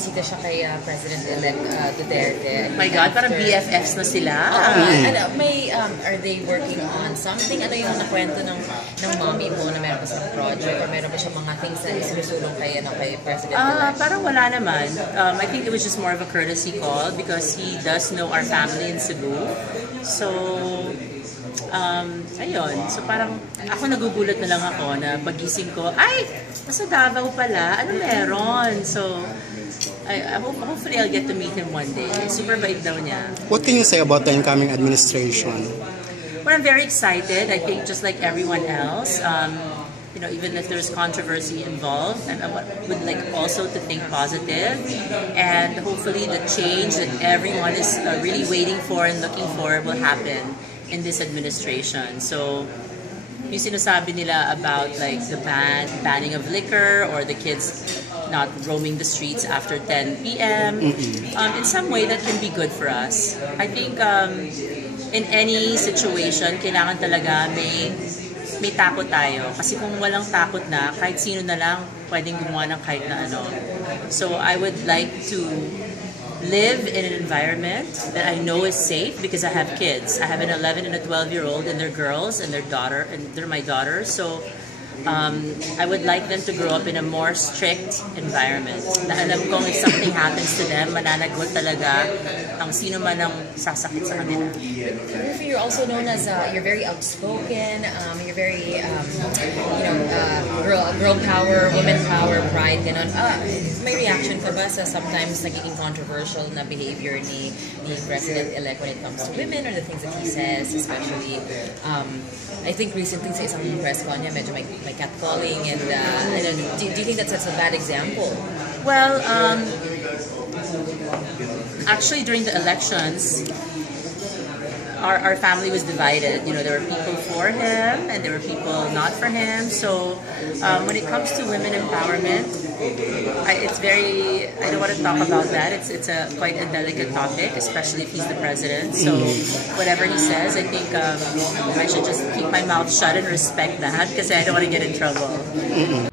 bumisita siya kay President-elect Duterte. My God, parang BFFs na sila. Are they working on something? Ano yung nakwento ng mommy mo na meron pa sa project or meron pa siya mga things na isinusulong kay President-elect? Parang wala naman. I think it was just more of a courtesy call because he does know our family in Cebu. So, ayun. So parang ako nagugulat na lang ako na pagising ko, ay, nasa Davao pala, ano meron? So, hopefully I'll get to meet him one day. Super bait daw niya. What can you say about the incoming administration? Well, I'm very excited. I think just like everyone else, you know, even if there's controversy involved, I would like also to think positive, and hopefully the change that everyone is really waiting for and looking for will happen in this administration. So, yung sinasabi nila about like the banning of liquor or the kids not roaming the streets after 10 p.m. In some way that can be good for us. I think in any situation, kailangan talaga may takot tayo. Kasi kung walang takot na, kahit sino na lang pwedeng gumawa ng kahit na ano. So I would like to live in an environment that I know is safe because I have kids. I have an 11 and a 12-year-old and they're girls and they're my daughters. So I would like them to grow up in a more strict environment. Na alam kong if something happens to them, mananagot talaga ang sino man ang sasakit sa kanila. You're also known as, you're very outspoken, you're very, girl power, woman power, pride, ganon. May reaction ka ba sa sometimes nagiging controversial na behavior ni President-elect when it comes to women or the things that he says, especially, I think recently sa isang press con niya, medyo may catcalling and do you think that's a bad example? Well, actually during the elections, our family was divided. You know, there were people for him and there were people not for him. So when it comes to women empowerment, it's very, I don't want to talk about that. It's quite a delicate topic, especially if he's the president. So whatever he says, I think I should just keep my mouth shut and respect that because I don't want to get in trouble.